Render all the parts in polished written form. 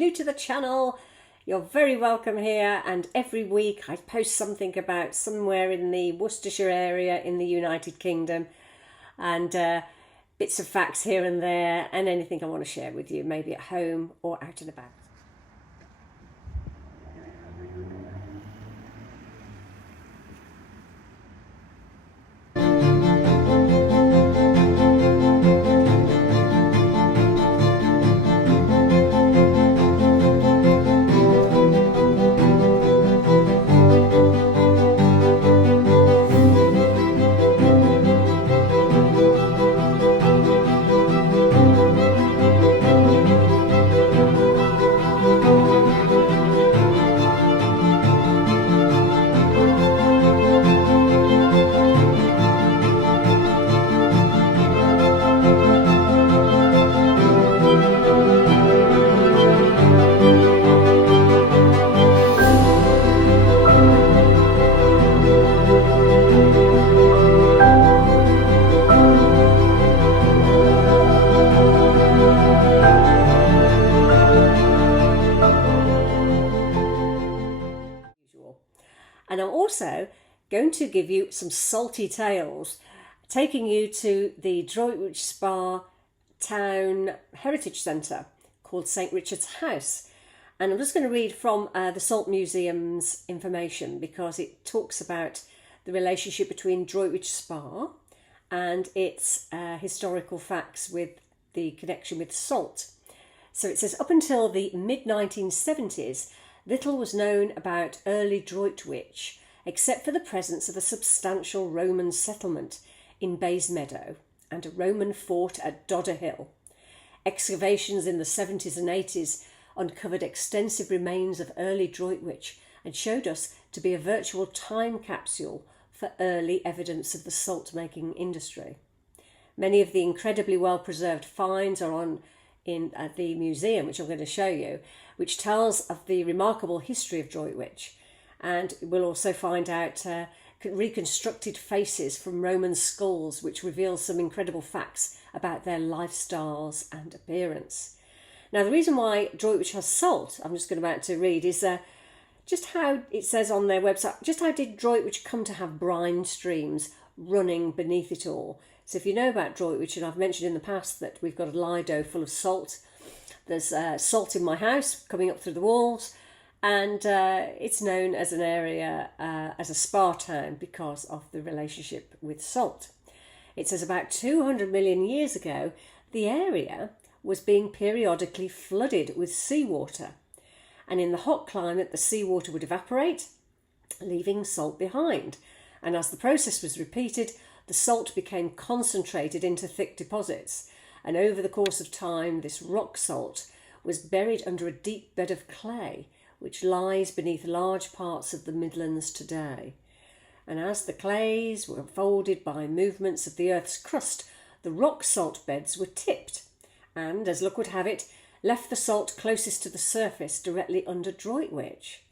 new to the channel, you're very welcome here, and every week I post something about somewhere in the Worcestershire area in the United Kingdom, and bits of facts here and there, and anything I want to share with you, maybe at home or out and about. And I'm also going to give you some salty tales, taking you to the Droitwich Spa Town Heritage Centre called St Richard's House. And I'm just going to read from the Salt Museum's information, because it talks about the relationship between Droitwich Spa and its historical facts with the connection with salt. So it says, up until the mid-1970s, little was known about early Droitwich, except for the presence of a substantial Roman settlement in Baysmeadow and a Roman fort at Dodderhill. Excavations in the 70s and 80s uncovered extensive remains of early Droitwich and showed us to be a virtual time capsule for early evidence of the salt-making industry. Many of the incredibly well-preserved finds are in the museum, which I'm going to show you, which tells of the remarkable history of Droitwich, and we'll also find out reconstructed faces from Roman skulls, which reveal some incredible facts about their lifestyles and appearance. Now, the reason why Droitwich has salt, I'm just about to read, is just how it says on their website, just how did Droitwich come to have brine streams running beneath it all? So if you know about Droitwich, and I've mentioned in the past that we've got a Lido full of salt. There's salt in my house coming up through the walls, and it's known as an area, as a spa town, because of the relationship with salt. It says about 200 million years ago, the area was being periodically flooded with seawater, and in the hot climate the seawater would evaporate, leaving salt behind, and as the process was repeated, the salt became concentrated into thick deposits, and over the course of time this rock salt was buried under a deep bed of clay which lies beneath large parts of the Midlands today. And as the clays were folded by movements of the earth's crust, the rock salt beds were tipped and, as luck would have it, left the salt closest to the surface directly under Droitwich.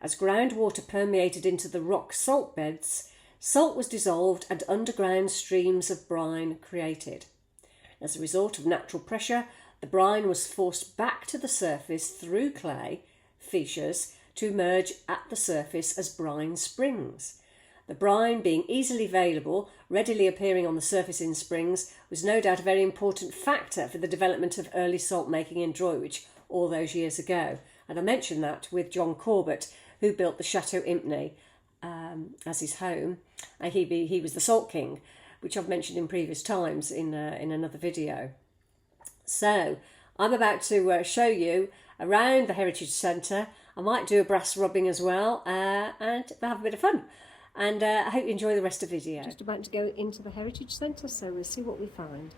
As groundwater permeated into the rock salt beds, salt was dissolved and underground streams of brine created. As a result of natural pressure, the brine was forced back to the surface through clay fissures to emerge at the surface as brine springs. The brine, being easily available, readily appearing on the surface in springs, was no doubt a very important factor for the development of early salt making in Droitwich all those years ago. And I mentioned that with John Corbett, who built the Chateau Impney as his home. He was the Salt King, which I've mentioned in previous times in another video. So I'm about to show you around the Heritage Centre. I might do a brass rubbing as well, and have a bit of fun. And I hope you enjoy the rest of the video. Just about to go into the Heritage Centre, so we'll see what we find.